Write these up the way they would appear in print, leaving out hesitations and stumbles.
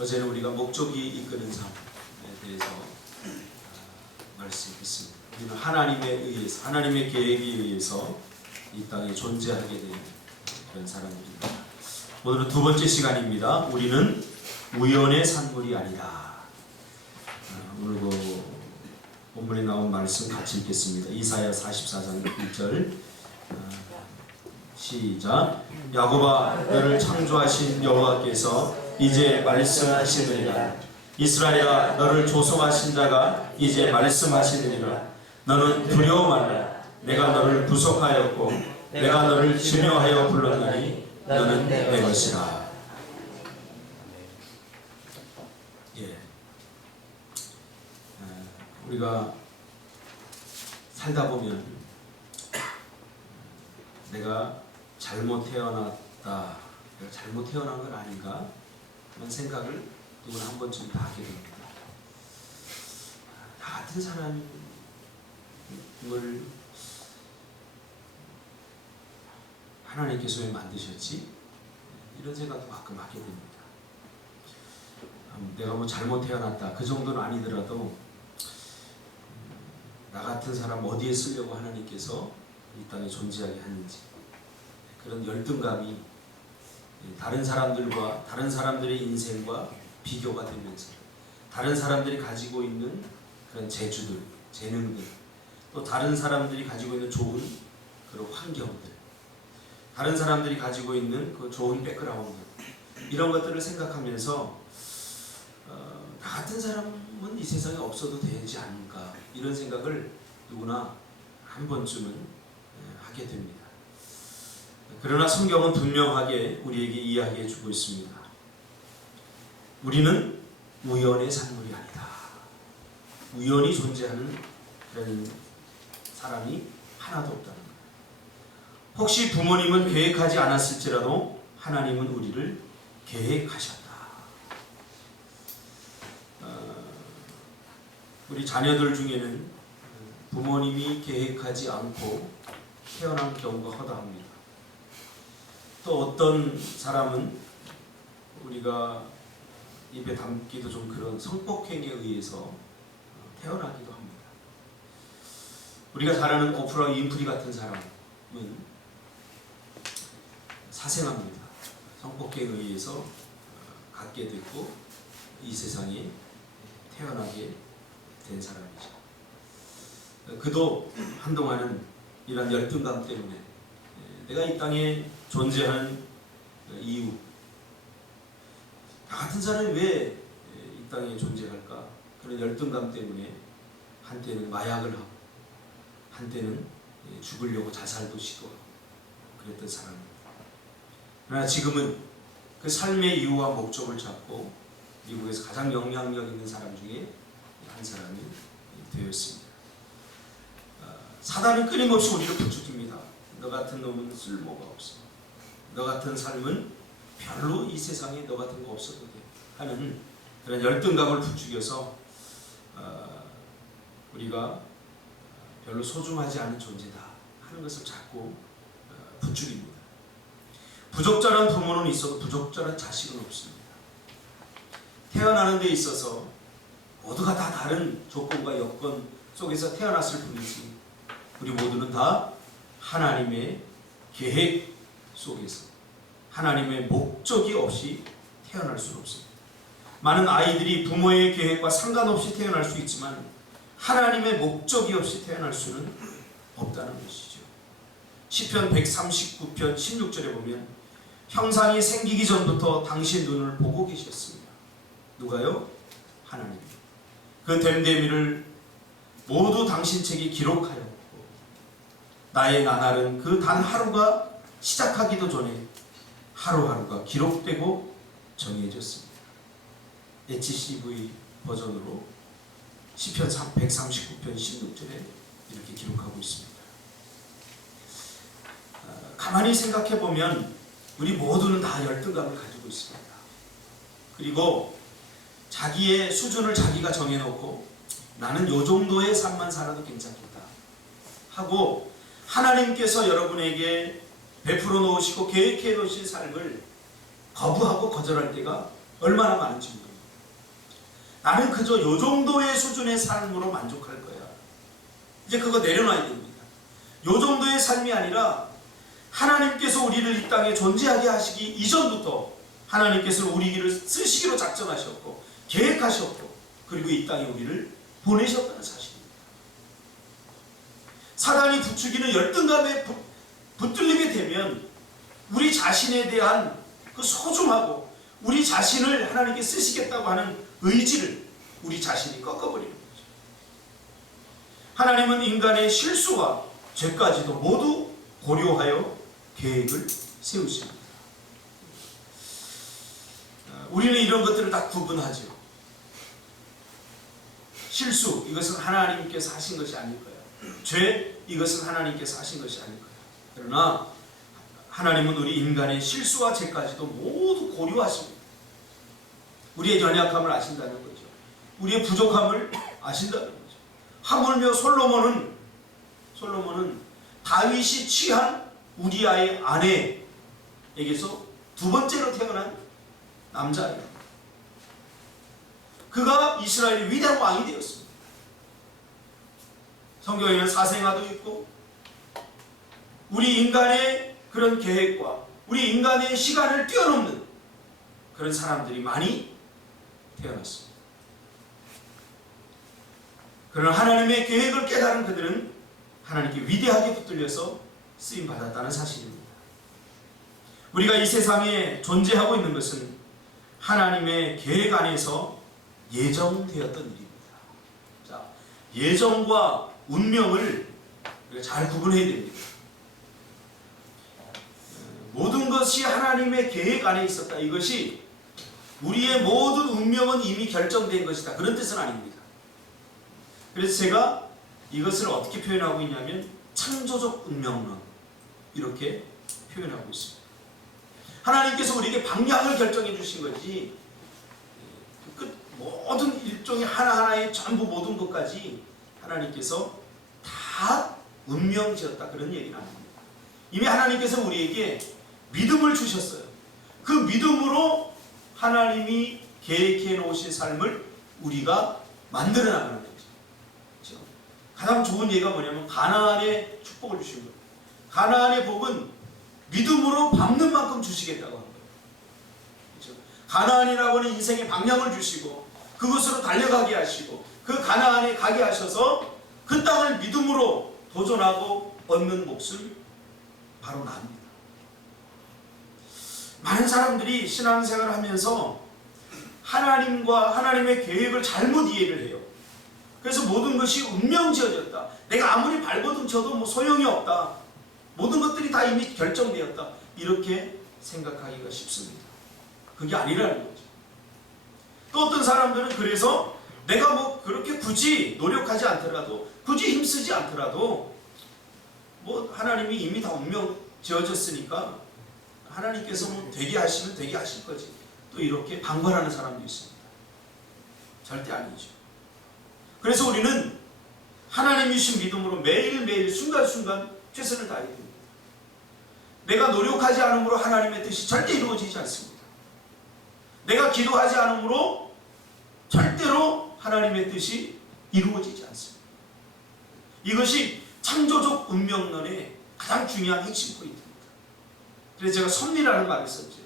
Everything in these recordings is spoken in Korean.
어제는 우리가 목적이 이끄는 삶에 대해서 말씀했습니다. 우리는 하나님에 의해서, 하나님의 계획에 의해서 이 땅에 존재하게 되는 그런 사람들입니다. 오늘은 두 번째 시간입니다. 우리는 우연의 산물이 아니다. 오늘 그 본문에 나온 말씀 같이 읽겠습니다. 이사야 44장 1절 시작. 야곱아, 너를 창조하신 여호와께서 이제 말씀하시느니라. 이스라엘아, 너를 조성하신 자가 이제 말씀하시느니라. 너는 두려워 말라. 내가 너를 구속하였고 내가 너를 증여하여 불렀나니 너는 내 것이라. 예. 우리가 살다 보면 내가 잘못 태어났다, 내가 잘못 태어난 건 아닌가 그런 생각을 누구나 한 번쯤 다 하게 됩니다. 나 같은 사람을 하나님께서 왜 만드셨지? 이런 생각도 가끔 하게 됩니다. 내가 뭐 잘못 태어났다 그 정도는 아니더라도 나 같은 사람 어디에 쓰려고 하나님께서 이 땅에 존재하게 하는지 그런 열등감이 다른 사람들과 다른 사람들의 인생과 비교가 되면서 다른 사람들이 가지고 있는 그런 재주들, 재능들, 또 다른 사람들이 가지고 있는 좋은 그런 환경들, 다른 사람들이 가지고 있는 그 좋은 백그라운드, 이런 것들을 생각하면서 나 같은 사람은 이 세상에 없어도 되지 않을까, 이런 생각을 누구나 한 번쯤은 하게 됩니다. 그러나 성경은 분명하게 우리에게 이야기해 주고 있습니다. 우리는 우연의 산물이 아니다. 우연히 존재하는 그런 사람이 하나도 없다는 거예요. 혹시 부모님은 계획하지 않았을지라도 하나님은 우리를 계획하셨다. 우리 자녀들 중에는 부모님이 계획하지 않고 태어난 경우가 허다합니다. 또 어떤 사람은 우리가 입에 담기도 좀 그런 성폭행에 의해서 태어나기도 합니다. 우리가 잘 아는 오프라 윈프리 같은 사람은 사생합니다. 성폭행에 의해서 갖게 됐고 이 세상에 태어나게 된 사람이죠. 그도 한동안은 이런 열등감 때문에 내가 이 땅에 존재하는 이유, 나 같은 사람이 왜 이 땅에 존재할까? 그런 열등감 때문에 한때는 마약을 하고 한때는 죽으려고 자살도 시도하고 그랬던 사람입니다. 그러나 지금은 그 삶의 이유와 목적을 잡고 미국에서 가장 영향력 있는 사람 중에 한 사람이 되었습니다. 사단은 끊임없이 우리를 부추깁니다. 너 같은 놈은 쓸모가 없어. 너 같은 삶은 별로 이 세상에 너 같은 거 없어도 돼 하는 그런 열등감을 부추겨서 우리가 별로 소중하지 않은 존재다 하는 것을 자꾸 부추깁니다. 부적절한 부모는 있어도 부적절한 자식은 없습니다. 태어나는 데 있어서 모두가 다 다른 조건과 여건 속에서 태어났을 뿐이지 우리 모두는 다 하나님의 계획 속에서 하나님의 목적이 없이 태어날 수는 없습니다. 많은 아이들이 부모의 계획과 상관없이 태어날 수 있지만 하나님의 목적이 없이 태어날 수는 없다는 것이죠. 시편 139편 16절에 보면 형상이 생기기 전부터 당신 눈을 보고 계셨습니다. 누가요? 하나님. 그 됨됨이를 모두 당신 책에 기록하였고 나의 나날은 그 단 하루가 시작하기도 전에 하루하루가 기록되고 정해졌습니다. HCV 버전으로 시편 139편 16절에 이렇게 기록하고 있습니다. 가만히 생각해보면 우리 모두는 다 열등감을 가지고 있습니다. 그리고 자기의 수준을 자기가 정해놓고 나는 요 정도의 삶만 살아도 괜찮겠다 하고 하나님께서 여러분에게 베풀어 놓으시고 계획해 놓으신 삶을 거부하고 거절할 때가 얼마나 많은지 모릅니다. 나는 그저 요 정도의 수준의 삶으로 만족할 거야. 이제 그거 내려놔야 됩니다. 요 정도의 삶이 아니라 하나님께서 우리를 이 땅에 존재하게 하시기 이전부터 하나님께서 우리를 쓰시기로 작정하셨고 계획하셨고 그리고 이 땅에 우리를 보내셨다는 사실입니다. 사단이 부추기는 열등감에 붙들리게 되면 우리 자신에 대한 그 소중하고 우리 자신을 하나님께 쓰시겠다고 하는 의지를 우리 자신이 꺾어버리는 거죠. 하나님은 인간의 실수와 죄까지도 모두 고려하여 계획을 세우십니다. 우리는 이런 것들을 다 구분하죠. 실수, 이것은 하나님께서 하신 것이 아닐 거야. 죄, 이것은 하나님께서 하신 것이 아닐 거야. 그러나 하나님은 우리 인간의 실수와 죄까지도 모두 고려하십니다. 우리의 연약함을 아신다는 거죠. 우리의 부족함을 아신다는 거죠. 하물며 솔로몬은 다윗이 취한 우리아의 아내에게서 두 번째로 태어난 남자예요. 그가 이스라엘의 위대한 왕이 되었습니다. 성경에는 사생아도 있고 우리 인간의 그런 계획과 우리 인간의 시간을 뛰어넘는 그런 사람들이 많이 태어났습니다. 그러나 하나님의 계획을 깨달은 그들은 하나님께 위대하게 붙들려서 쓰임받았다는 사실입니다. 우리가 이 세상에 존재하고 있는 것은 하나님의 계획 안에서 예정되었던 일입니다. 자, 예정과 운명을 잘 구분해야 됩니다. 모든 것이 하나님의 계획 안에 있었다. 이것이 우리의 모든 운명은 이미 결정된 것이다. 그런 뜻은 아닙니다. 그래서 제가 이것을 어떻게 표현하고 있냐면 창조적 운명론 이렇게 표현하고 있습니다. 하나님께서 우리에게 방향을 결정해 주신 거지 모든 일종의 하나하나의 전부 모든 것까지 하나님께서 다 운명 지었다 그런 얘기는 아닙니다. 이미 하나님께서 우리에게 믿음을 주셨어요. 그 믿음으로 하나님이 계획해 놓으신 삶을 우리가 만들어 나가는 거죠. 그렇죠? 가장 좋은 예가 뭐냐면 가나안의 축복을 주신 거예요. 가나안의 복은 믿음으로 밟는 만큼 주시겠다고 한 거예요. 그렇죠? 가나안이라고 하는 인생의 방향을 주시고 그곳으로 달려가게 하시고 그 가나안에 가게 하셔서 그 땅을 믿음으로 도전하고 얻는 몫을 바로 나옵니다. 많은 사람들이 신앙생활을 하면서 하나님과 하나님의 계획을 잘못 이해를 해요. 그래서 모든 것이 운명 지어졌다. 내가 아무리 발버둥 쳐도 뭐 소용이 없다. 모든 것들이 다 이미 결정되었다. 이렇게 생각하기가 쉽습니다. 그게 아니라는 거죠. 또 어떤 사람들은 그래서 내가 뭐 그렇게 굳이 노력하지 않더라도 굳이 힘쓰지 않더라도 뭐 하나님이 이미 다 운명 지어졌으니까 하나님께서 뭐 되게 하시면 되게 하실 거지. 또 이렇게 방관하는 사람도 있습니다. 절대 아니죠. 그래서 우리는 하나님이 주신 믿음으로 매일매일 순간순간 최선을 다해야 됩니다. 내가 노력하지 않으므로 하나님의 뜻이 절대 이루어지지 않습니다. 내가 기도하지 않으므로 절대로 하나님의 뜻이 이루어지지 않습니다. 이것이 창조적 운명론의 가장 중요한 핵심 포인트입니다. 그래서 제가 섭리라는 말을 썼죠.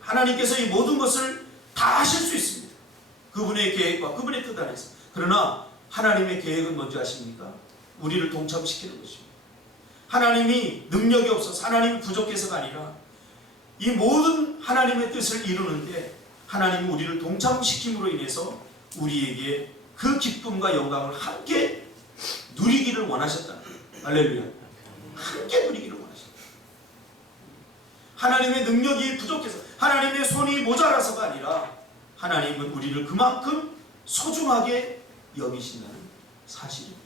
하나님께서 이 모든 것을 다 하실 수 있습니다. 그분의 계획과 그분의 뜻 안에서. 그러나 하나님의 계획은 뭔지 아십니까? 우리를 동참시키는 것입니다. 하나님이 능력이 없어서 하나님이 부족해서가 아니라 이 모든 하나님의 뜻을 이루는데 하나님이 우리를 동참시킴으로 인해서 우리에게 그 기쁨과 영광을 함께 누리기를 원하셨다는 거예요. 할렐루야. 함께 누리기를 원하셨다. 하나님의 능력이 부족해서 하나님의 손이 모자라서가 아니라 하나님은 우리를 그만큼 소중하게 여기신다는 사실입니다.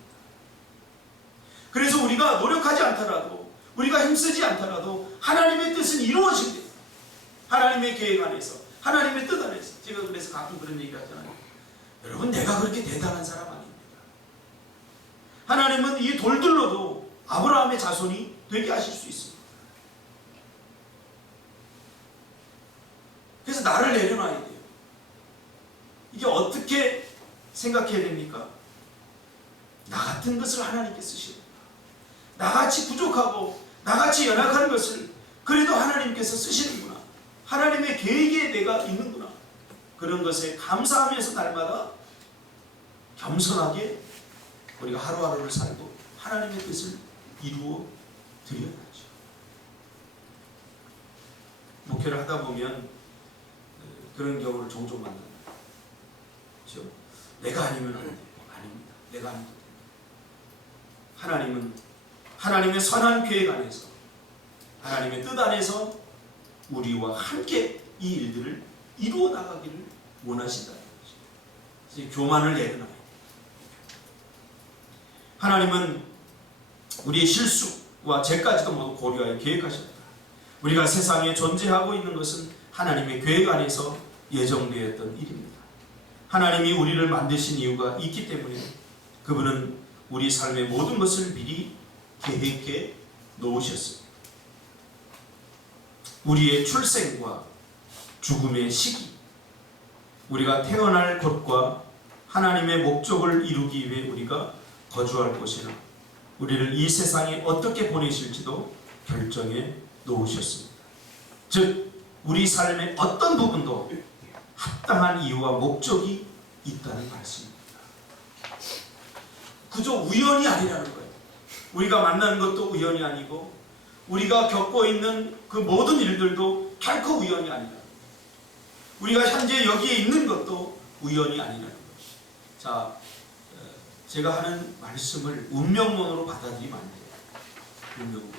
그래서 우리가 노력하지 않더라도 우리가 힘쓰지 않더라도 하나님의 뜻은 이루어집니다. 하나님의 계획 안에서 하나님의 뜻 안에서. 제가 그래서 가끔 그런 얘기를 하잖아요. 여러분 내가 그렇게 대단한 사람 아닙니다. 하나님은 이 돌들로도 아브라함의 자손이 되게 하실 수 있습니다. 그래서 나를 내려놔야 돼요. 어떻게 생각해야 됩니까? 나 같은 것을 하나님께 쓰시고 나같이 부족하고 나같이 연약한 것을 그래도 하나님께서 쓰시는구나. 하나님의 계획에 내가 있는구나. 그런 것에 감사하면서 날마다 겸손하게 우리가 하루하루를 살고 하나님의 뜻을 이루어 드려야죠. 목회를 하다 보면 그런 경우를 종종 만납니다. 그렇죠? 내가 아니면 안 돼요. 아닙니다. 내가 아니면 돼요. 하나님은 하나님의 선한 계획 안에서 하나님의 뜻 안에서 우리와 함께 이 일들을 이루어 나가기를 원하신다는 것이죠. 교만을 내려놔야 돼요. 하나님은 우리의 실수와 죄까지도 모두 고려하여 계획하셨다. 우리가 세상에 존재하고 있는 것은 하나님의 계획 안에서 예정되었던 일입니다. 하나님이 우리를 만드신 이유가 있기 때문에 그분은 우리 삶의 모든 것을 미리 계획해 놓으셨습니다. 우리의 출생과 죽음의 시기, 우리가 태어날 곳과 하나님의 목적을 이루기 위해 우리가 거주할 곳이나 우리를 이 세상에 어떻게 보내실지도 결정해 놓으셨습니다. 즉 우리 삶의 어떤 부분도 합당한 이유와 목적이 있다는 말씀입니다. 그저 우연이 아니라는 거예요. 우리가 만나는 것도 우연이 아니고 우리가 겪고 있는 그 모든 일들도 결코 우연이 아니라 우리가 현재 여기에 있는 것도 우연이 아니라는 것이죠. 자, 제가 하는 말씀을 운명론으로 받아들이면 안 돼요. 운명론.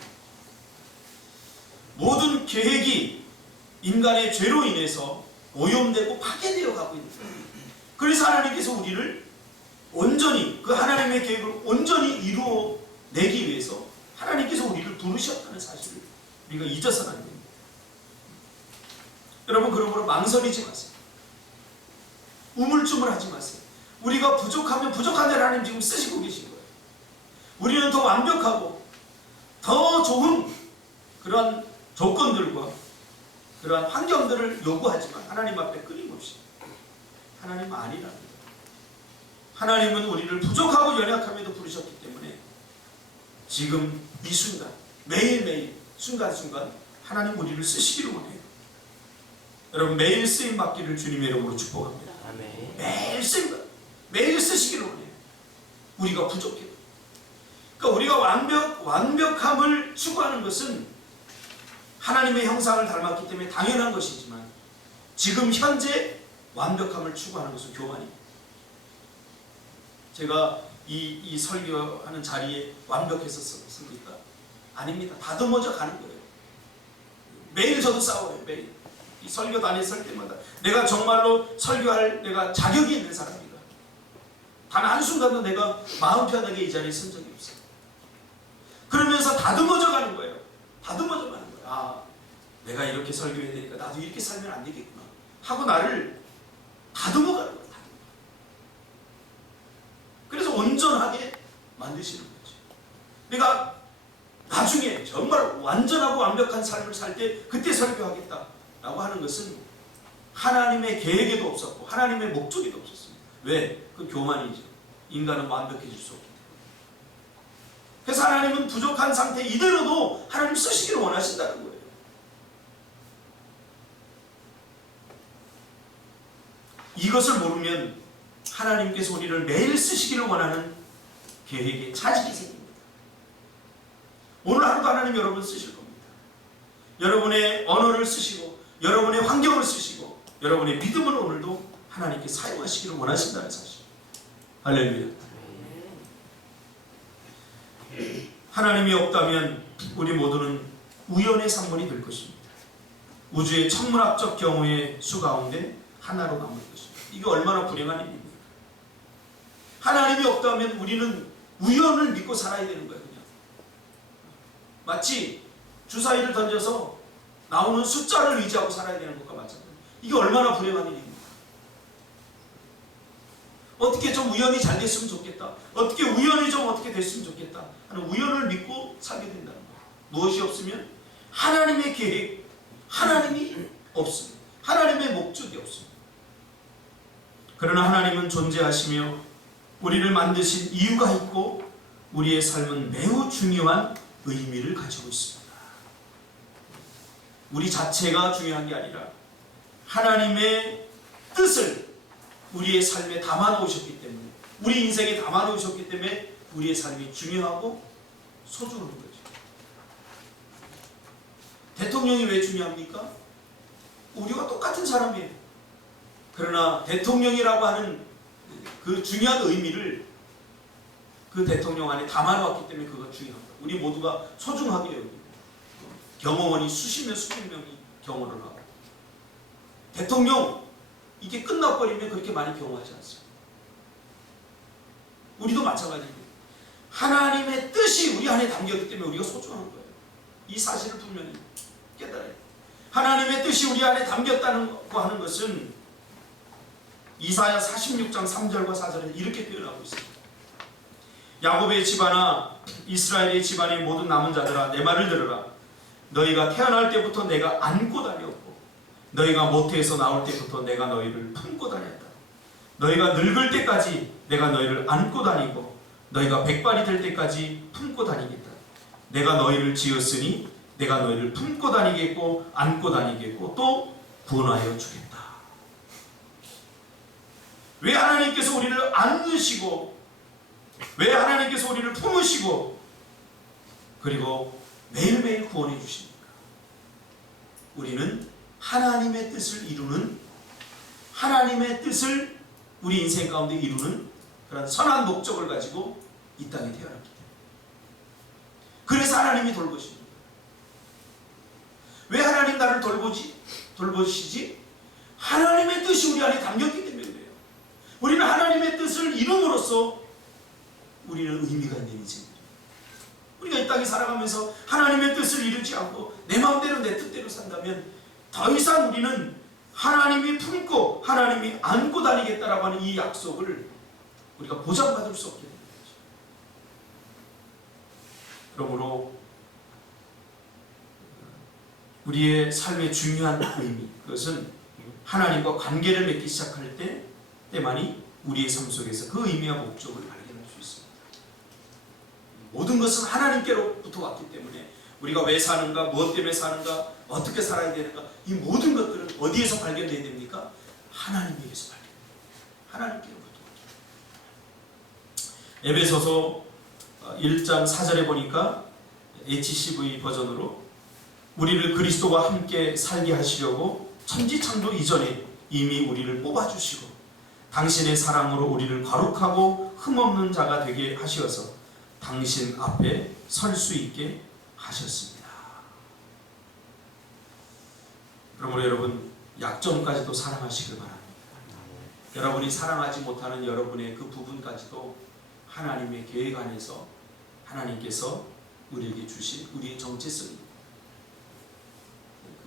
모든 계획이 인간의 죄로 인해서 오염되고 파괴되어 가고 있는 거예요. 그래서 하나님께서 우리를 온전히 그 하나님의 계획을 온전히 이루어내기 위해서 하나님께서 우리를 부르셨다는 사실을 우리가 잊어서는 안 됩니다. 여러분 그러므로 망설이지 마세요. 우물쭈물하지 마세요. 우리가 부족하면 부족한 대로 하나님 지금 쓰시고 계신 거예요. 우리는 더 완벽하고 더 좋은 그런 조건들과 그러한 환경들을 요구하지만 하나님 앞에 끊임없이 하나님은 아니라는 거예요. 하나님은 우리를 부족하고 연약함에도 부르셨기 때문에 지금 이 순간 매일매일 순간순간 하나님 우리를 쓰시기를 원해요. 여러분 매일 쓰임받기를 주님의 이름으로 축복합니다. 아멘. 매일 쓰임받 매일 쓰시기를 원해요. 우리가 부족해요. 그러니까 우리가 완벽함을 추구하는 것은 하나님의 형상을 닮았기 때문에 당연한 것이지만 지금 현재 완벽함을 추구하는 것은 교만입니다. 제가 이 설교하는 자리에 완벽했었습니까? 아닙니다. 다듬어져 가는 거예요. 매일 저도 싸워요. 매일. 이 설교단에 설 때마다 내가 정말로 설교할 내가 자격이 있는 사람이다. 단 한순간도 내가 마음 편하게 이 자리에 선 적이 없어요. 그러면서 다듬어져 가는 거예요. 다듬어져 가는 거예요. 아, 내가 이렇게 설교해야 되니까 나도 이렇게 살면 안 되겠구나 하고 나를 다듬어 가는 거예요. 그래서 온전하게 만드시는 거죠. 내가 나중에 정말 완전하고 완벽한 삶을 살 때 그때 설교하겠다라고 하는 것은 하나님의 계획에도 없었고 하나님의 목적에도 없었습니다. 왜? 그 교만이죠. 인간은 완벽해질 수 없기 때문에. 그래서 하나님은 부족한 상태 이대로도 하나님 쓰시기를 원하신다는 거예요. 이것을 모르면 하나님께서 우리를 매일 쓰시기를 원하는 계획에 차질이 생깁니다. 오늘 하루도 하나님 여러분 쓰실 겁니다. 여러분의 언어를 쓰시고 여러분의 환경을 쓰시고 여러분의 믿음을 오늘도 하나님께 사용하시기를 원하신다는 사실. 할렐루야. 하나님이 없다면 우리 모두는 우연의 산물이 될 것입니다. 우주의 천문학적 경우의 수 가운데 하나로 남을 것입니다. 이게 얼마나 불행한 일입니까? 하나님이 없다면 우리는 우연을 믿고 살아야 되는 거예요. 그냥. 마치 주사위를 던져서 나오는 숫자를 의지하고 살아야 되는 것과 마찬가지예요. 이게 얼마나 불행한 일입니까? 어떻게 좀 우연히 잘 됐으면 좋겠다. 어떻게 우연히 좀 어떻게 됐으면 좋겠다 하는 우연을 믿고 살게 된다는 거예요. 무엇이 없으면 하나님의 계획, 하나님이 없습니다. 하나님의 목적이 없습니다. 그러나 하나님은 존재하시며 우리를 만드신 이유가 있고 우리의 삶은 매우 중요한 의미를 가지고 있습니다. 우리 자체가 중요한 게 아니라 하나님의 뜻을 우리의 삶에 담아 놓으셨기 때문에, 우리 인생에 담아 놓으셨기 때문에 우리의 삶이 중요하고 소중한 거죠. 대통령이 왜 중요합니까? 우리와 똑같은 사람이에요. 그러나 대통령이라고 하는 그 중요한 의미를 그 대통령 안에 담아놓았기 때문에 그가 중요합니다. 우리 모두가 소중하게 여기고 경호원이 수십 명이 경호를 하고, 대통령 이게 끝나버리면 그렇게 많이 경호하지 않습니다. 우리도 마찬가지입니다. 하나님의 뜻이 우리 안에 담겼기 때문에 우리가 소중한 거예요. 이 사실을 분명히 깨달아야 돼요. 하나님의 뜻이 우리 안에 담겼다는 거 하는 것은 이사야 46장 3절과 4절에 이렇게 표현하고 있습니다. 야곱의 집안아 이스라엘의 집안의 모든 남은 자들아 내 말을 들으라. 너희가 태어날 때부터 내가 안고 다녔고 너희가 모태에서 나올 때부터 내가 너희를 품고 다녔다. 너희가 늙을 때까지 내가 너희를 안고 다니고 너희가 백발이 될 때까지 품고 다니겠다. 내가 너희를 지었으니 내가 너희를 품고 다니겠고 안고 다니겠고 또 구원하여 주겠다. 왜 하나님께서 우리를 안으시고 왜 하나님께서 우리를 품으시고 그리고 매일매일 구원해 주십니까? 우리는 하나님의 뜻을 이루는, 하나님의 뜻을 우리 인생 가운데 이루는 그런 선한 목적을 가지고 이 땅에 태어났기 때문에, 그래서 하나님이 돌보십니다. 왜 하나님 나를 돌보시지? 하나님의 뜻이 우리 안에 담겼기 때문에 그래요. 우리는 하나님의 뜻을 이룸으로써 우리는 의미가 있는 인생이에요. 우리가 이 땅에 살아가면서 하나님의 뜻을 이루지 않고 내 마음대로 내 뜻대로 산다면 더 이상 우리는 하나님이 품고 하나님이 안고 다니겠다라고 하는 이 약속을 우리가 보장받을 수 없게 되는 거죠. 그러므로 우리의 삶의 중요한 의미, 그것은 하나님과 관계를 맺기 시작할 때만이 우리의 삶 속에서 그 의미와 목적을 발견할 수 있습니다. 모든 것은 하나님께로부터 왔기 때문에 우리가 왜 사는가, 무엇 때문에 사는가, 어떻게 살아야 되는가, 이 모든 것들은 어디에서 발견돼야 됩니까? 하나님에게서 발견됩니다. 하나님께로부터. 에베소서 1장 4절에 보니까 HCV 버전으로 우리를 그리스도와 함께 살게 하시려고 천지창조 이전에 이미 우리를 뽑아주시고 당신의 사랑으로 우리를 거룩하고 흠없는 자가 되게 하시어서 당신 앞에 설 수 있게 하셨습니다. 그러므로 여러분 약점까지도 사랑하시길 바랍니다. 여러분이 사랑하지 못하는 여러분의 그 부분까지도 하나님의 계획 안에서 하나님께서 우리에게 주신 우리의 정체성입니다.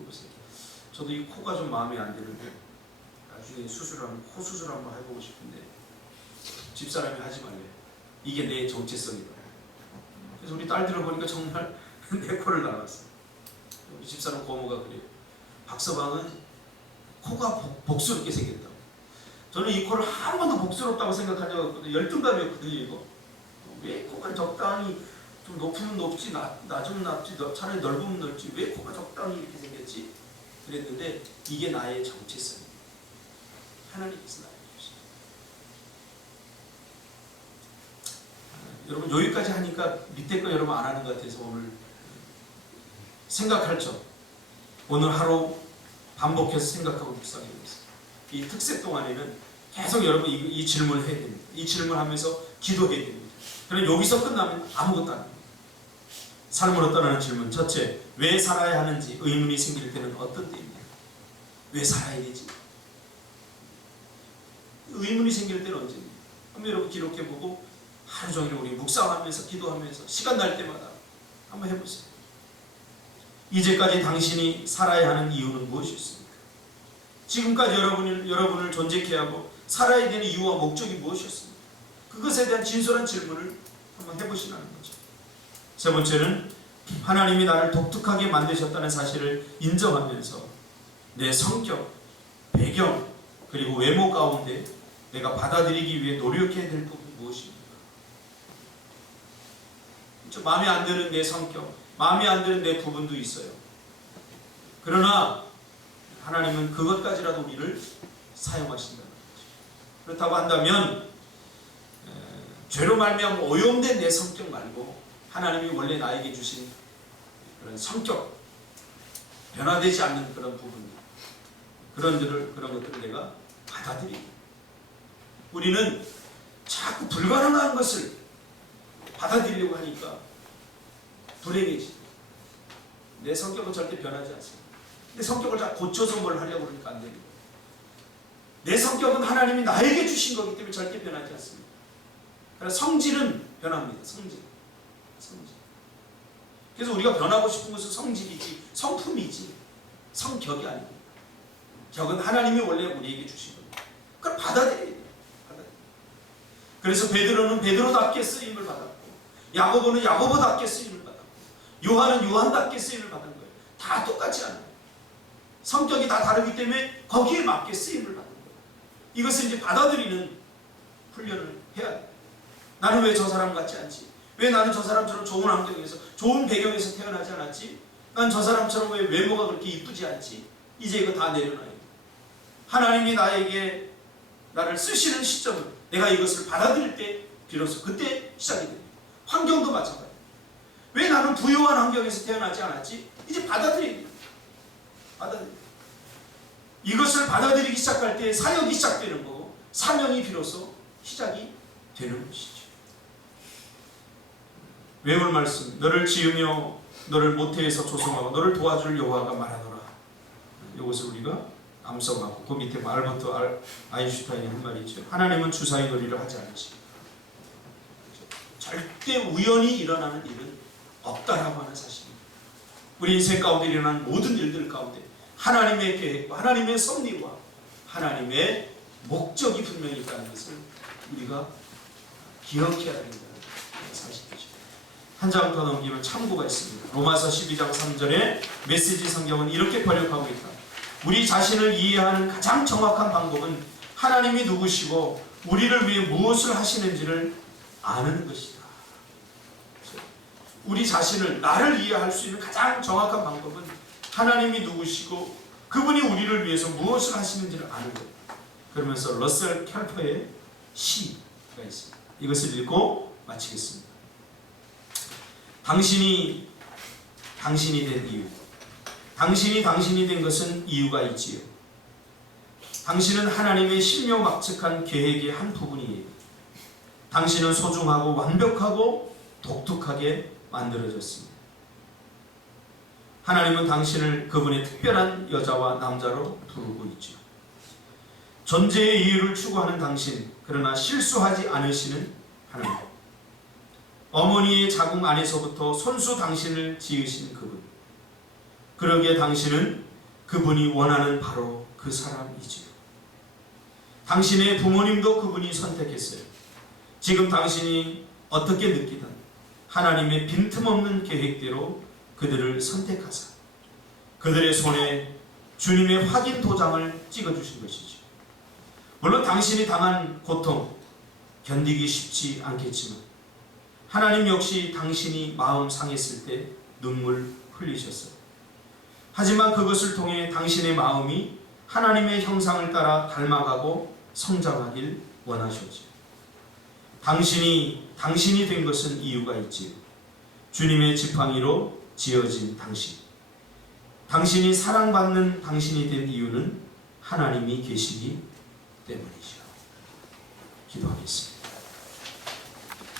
보세요. 저도 이 코가 좀 마음에 안 드는데 나중에 코 수술 한번 해보고 싶은데 집사람이 하지 말래. 이게 내 정체성이다. 그래서 우리 딸들을 보니까 정말 내 코를 닮았어. 우리 집사람 고모가 그래요. 박서방은 코가 복스럽게 생겼다고. 저는 이 코를 한 번도 복스럽다고 생각한 적 없거든요. 열등감이었거든요. 이거 왜 코가 적당히 좀 높으면 높지, 낮으면 낮지, 차라리 넓으면 넓지, 왜 코가 적당히 이렇게 생겼지? 그랬는데 이게 나의 정체성이에요. 하나님께서 나에게 주신. 여러분 여기까지 하니까 밑에 거 여러분 안 하는 것 같아서 오늘 생각할 점, 오늘 하루 반복해서 생각하고 묵상해보겠습니다. 이 특세 동안에는 계속 여러분 이 질문을 해야 됩니다. 이 질문하면서 기도해야 됩니다. 그럼 여기서 끝나면 아무것도 안 됩니다. 삶으로 떠나는 질문. 첫째, 왜 살아야 하는지 의문이 생길 때는 어떤 때입니까? 왜 살아야 되지? 의문이 생길 때는 언제입니까? 한번 여러분 기록해보고 하루 종일 우리 묵상하면서 기도하면서 시간 날 때마다 한번 해보세요. 이제까지 당신이 살아야 하는 이유는 무엇이었습니까? 지금까지 여러분을 존재케 하고 살아야 되는 이유와 목적이 무엇이었습니까? 그것에 대한 진솔한 질문을 한번 해보시라는 거죠. 세 번째는 하나님이 나를 독특하게 만드셨다는 사실을 인정하면서 내 성격, 배경, 그리고 외모 가운데 내가 받아들이기 위해 노력해야 될 부분이 무엇입니까? 좀 마음에 안 드는 내 성격, 마음에 안 드는 내 부분도 있어요. 그러나 하나님은 그것까지라도 우리를 사용하신다는 거죠. 그렇다고 한다면 죄로 말미암아 오염된 내 성격 말고 하나님이 원래 나에게 주신 그런 성격, 변화되지 않는 그런 부분, 그런 것들을 내가 받아들이고, 우리는 자꾸 불가능한 것을 받아들이려고 하니까 불행해지. 내 성격은 절대 변하지 않습니다. 내 성격을 다 고쳐서 뭘 하려고 그러니까 안 됩니다. 내 성격은 하나님이 나에게 주신 거기 때문에 절대 변하지 않습니다. 그래서 성질은 변합니다. 성질. 그래서 우리가 변하고 싶은 것은 성질이지, 성품이지, 성격이 아닙니다. 격은 하나님이 원래 우리에게 주신 겁니다. 그걸 받아들여야 돼요. 그래서 베드로는 베드로답게 쓰임을 받았고, 야고보는 야고보답게 쓰임을 받았고, 요한은 요한답게 쓰임을 받은 거예요. 다 똑같지 않아요. 성격이 다 다르기 때문에 거기에 맞게 쓰임을 받는 거예요. 이것을 이제 받아들이는 훈련을 해야 돼요. 나는 왜 저 사람 같지 않지? 왜 나는 저 사람처럼 좋은 환경에서, 좋은 배경에서 태어나지 않았지? 난 저 사람처럼 왜 외모가 그렇게 이쁘지 않지? 이제 이거 다 내려놔야 돼. 하나님이 나를 쓰시는 시점은 내가 이것을 받아들일 때 비로소 그때 시작이 됩니다. 환경도 마찬가지예요. 왜 나는 부유한 환경에서 태어나지 않았지? 이제 받아들여야 돼요. 이것을 받아들이기 시작할 때 사역이 시작되는 거고, 사명이 비로소 시작이 되는 것이죠. 외울 말씀, 너를 지으며 너를 모태에서 조성하고 너를 도와줄 여호와가 말하노라. 이것을 우리가 암송하고, 그 밑에 알버트 아인슈타인이 한 말이죠. 하나님은 주사위 놀이를 하지 않으시고 절대 우연히 일어나는 일은 없다라고 하는 사실입니다. 우리 인생 가운데 일어나는 모든 일들 가운데 하나님의 계획과 하나님의 섭리와 하나님의 목적이 분명히 있다는 것을 우리가 기억해야 된다는 사실이죠. 한 장 더 넘기면 참고가 있습니다. 로마서 12장 3절에 메시지 성경은 이렇게 번역하고 있다. 우리 자신을 이해하는 가장 정확한 방법은 하나님이 누구시고 우리를 위해 무엇을 하시는지를 아는 것이다. 우리 자신을, 나를 이해할 수 있는 가장 정확한 방법은 하나님이 누구시고 그분이 우리를 위해서 무엇을 하시는지를 아는 것. 그러면서 러셀 켈퍼의 시가 있습니다. 이것을 읽고 마치겠습니다. 당신이 된 이유. 당신이 된 것은 이유가 있지요. 당신은 하나님의 신묘막측한 계획의 한 부분이에요. 당신은 소중하고 완벽하고 독특하게 만들어졌습니다. 하나님은 당신을 그분의 특별한 여자와 남자로 부르고 있죠. 존재의 이유를 추구하는 당신, 그러나 실수하지 않으시는 하나님. 어머니의 자궁 안에서부터 손수 당신을 지으신 그분. 그러기에 당신은 그분이 원하는 바로 그 사람이지요. 당신의 부모님도 그분이 선택했어요. 지금 당신이 어떻게 느끼든 하나님의 빈틈없는 계획대로 그들을 선택하사 그들의 손에 주님의 확인 도장을 찍어주신 것이죠. 물론 당신이 당한 고통 견디기 쉽지 않겠지만 하나님 역시 당신이 마음 상했을 때 눈물 흘리셨어요. 하지만 그것을 통해 당신의 마음이 하나님의 형상을 따라 닮아가고 성장하길 원하셨죠. 당신이 된 것은 이유가 있지요. 주님의 지팡이로 지어진 당신. 당신이 사랑받는 당신이 된 이유는 하나님이 계시기 때문이죠. 기도하겠습니다.